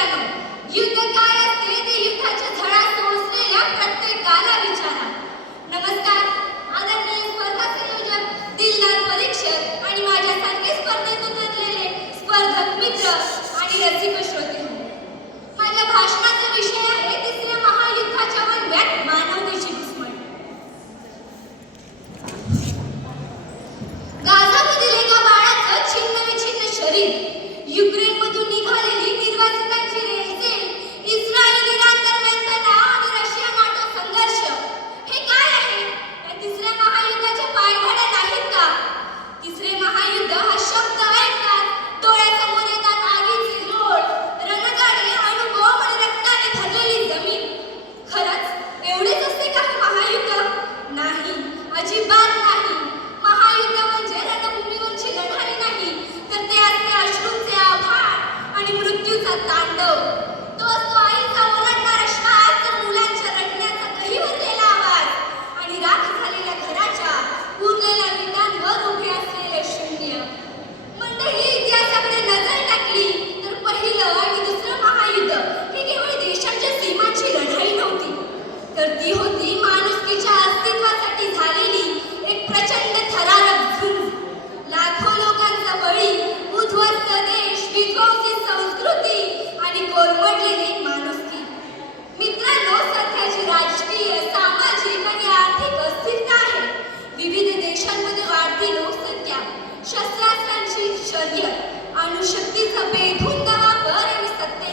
विचारलं. विचारा. नमस्कार. आदरणीय स्पर्धा संयोजक दिलदार परीक्षक आणि माझ्यासारखे स्पर्धेतून उतरलेले स्पर्धक मित्र आणि रसिक श्रोते. माझ्या भाषण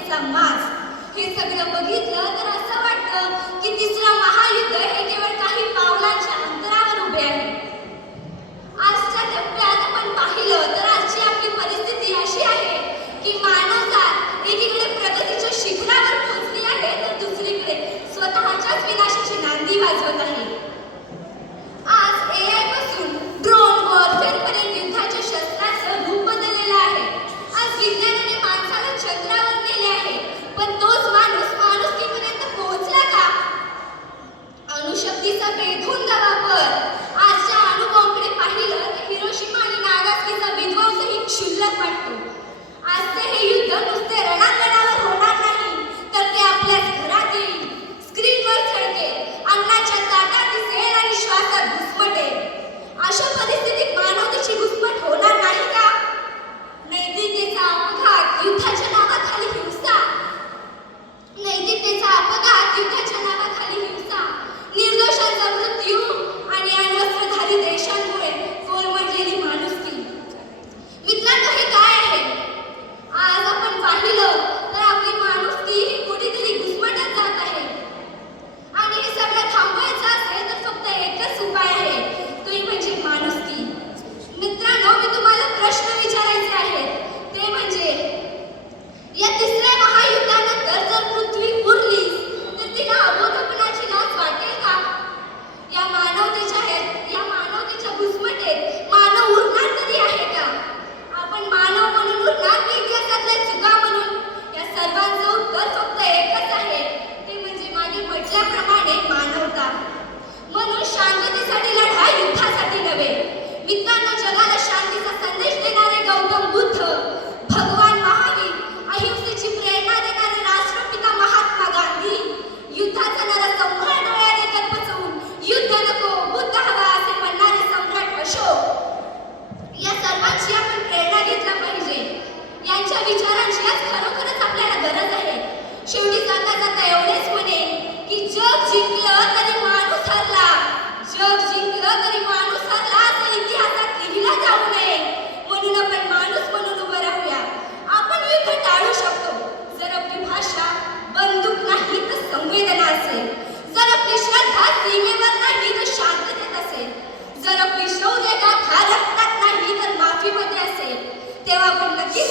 त्यांचा मास. हे सगळं बघितलं तर असं वाटतं की तिसरं महायुद्ध हे केवळ काही पावलांच्या अंतरावर उभे आहे.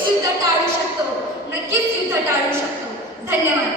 युद्ध टाळू शकतो. नक्कीच युद्ध टाळू शकतो. धन्यवाद.